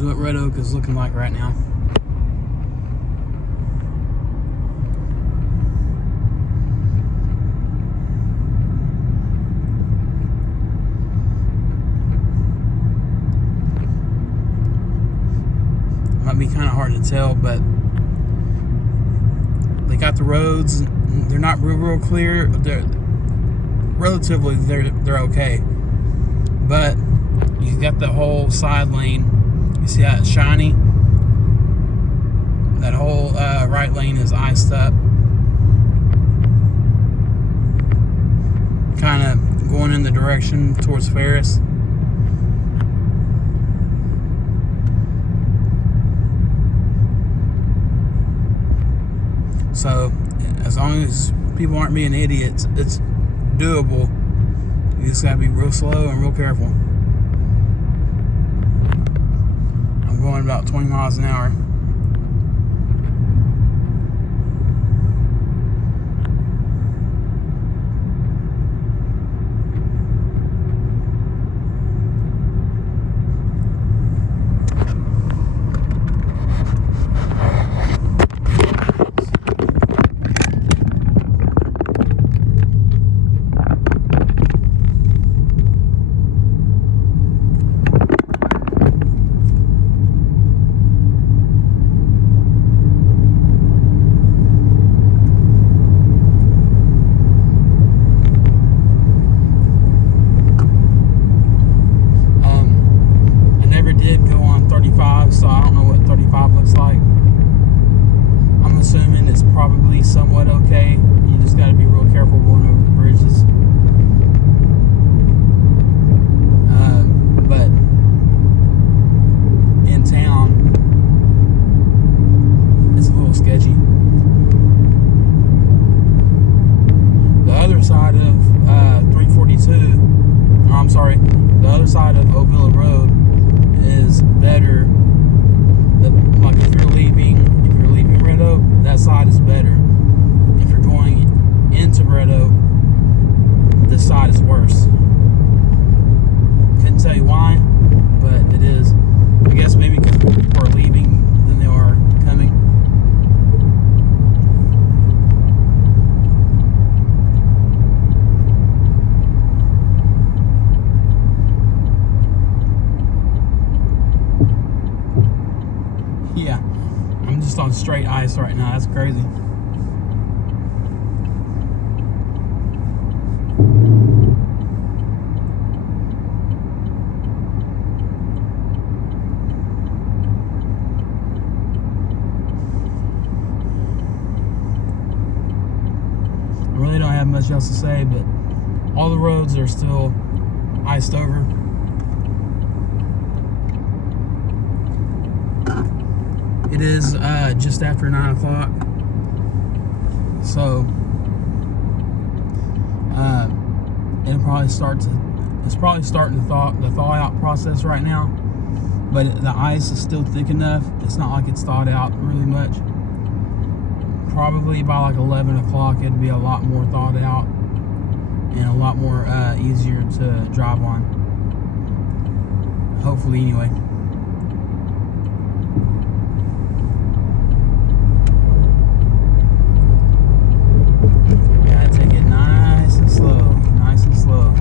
Here's what Red Oak is looking like right now. Might be kind of hard to tell, but they got the roads. They're not real clear. They're relatively they're okay, but you got the whole side lane. You see that shiny? That whole right lane is iced up, kind of going in the direction towards Ferris. So as long as people aren't being idiots, it's doable. You just gotta be real slow and real careful. I'm going about 20 miles an hour. So I don't know what 35 looks like. I'm assuming it's probably somewhat okay. You just got to be real careful going over the bridges. But in town, it's a little sketchy. The other side of 342, or I'm sorry, the other side of Ovilla Road is better. Like if you're leaving Red Oak, that side is better. If you're going into Red Oak, this side is worse. Couldn't tell you why, but it is. I guess maybe because more people are leaving than they are coming. Yeah, I'm just on straight ice right now. That's crazy. I really don't have much else to say, but all the roads are still iced over. It is just after 9 o'clock, so it'll probably start to. It's probably starting to the thaw out process right now, but the ice is still thick enough. It's not like it's thawed out really much. Probably by like 11 o'clock, it'll be a lot more thawed out and a lot more easier to drive on. Hopefully, anyway. Nice and slow.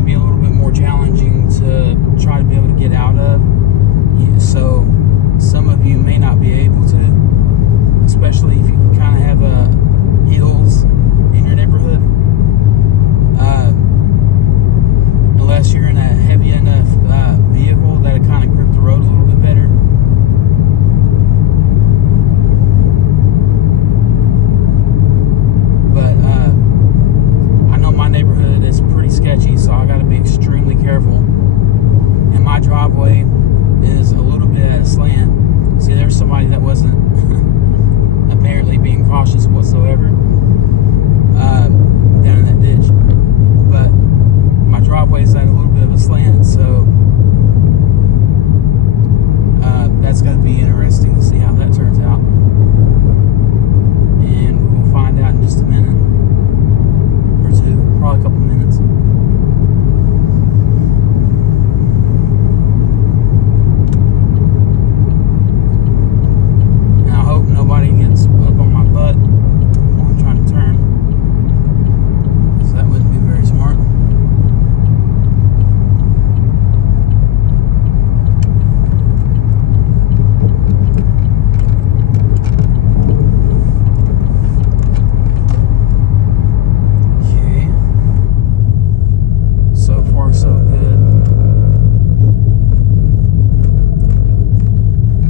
might be a little bit more challenging to try to be able to get out of. So some of you may not be able to, especially if you kind of have hills in your neighborhood. Unless you're in a heavy enough vehicle that it kind of grip the road a little bit better. But I know my neighborhood is pretty sketchy, so I got to be extremely careful. And my driveway is a little bit at a slant. See, there's somebody that wasn't apparently being cautious whatsoever down in that ditch. But my driveway is at a little bit of a slant, so that's going to be interesting to see how that turns out. And we'll find out in just a minute or two, probably a couple minutes. And I hope nobody gets up on my butt while I'm trying to turn, because that wouldn't be very smart. So good.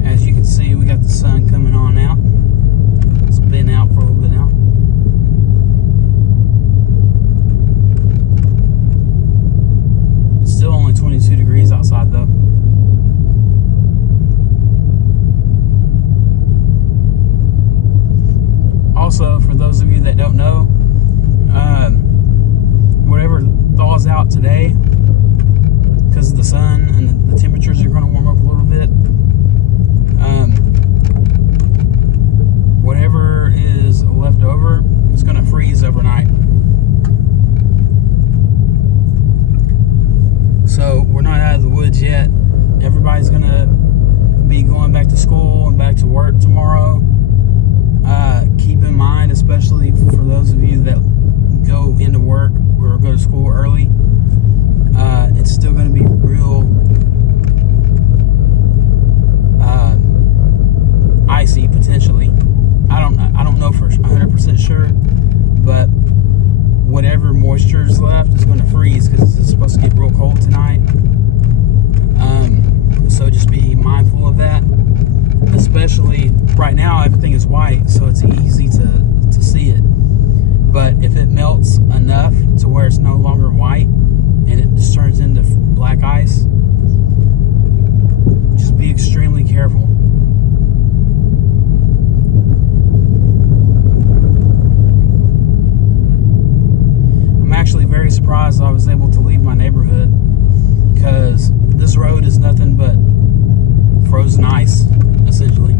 As you can see, we got the sun coming on out. It's been out for a little bit now. It's still only 22 degrees outside though. Also, for those of you that don't know, whatever thaws out today, because of the sun and the temperatures are going to warm up a little bit, whatever is left over is going to freeze overnight. So we're not out of the woods yet. Everybody's going to be going back to school and back to work tomorrow. Keep in mind, especially for those of you that go into work or go to school early, it's still going to be real icy potentially. I don't know for 100% sure, but whatever moisture is left is going to freeze, because it's supposed to get real cold tonight. So just be mindful of that. Especially right now, everything is white, so it's easy to see it. But if it melts enough to where it's no longer white and it just turns into black ice, just be extremely careful. I'm actually very surprised I was able to leave my neighborhood, because this road is nothing but frozen ice, essentially.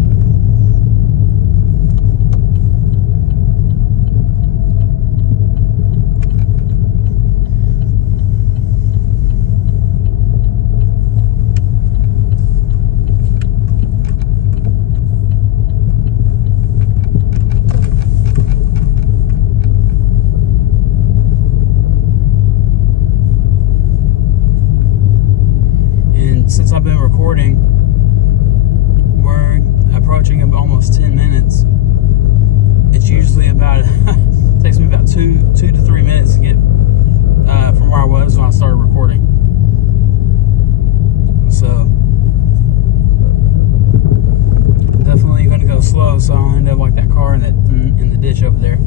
And since I've been recording, we're approaching almost 10 minutes. It's usually about it takes me about two to 3 minutes to get from where I was when I started recording. So definitely going to go slow, so I'll end up like that car in the ditch over there.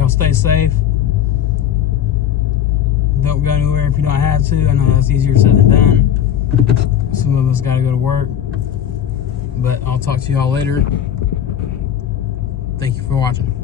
Y'all stay safe. Don't go anywhere if you don't have to. I know that's easier said than done. Some of us got to go to work. But I'll talk to y'all later. Thank you for watching.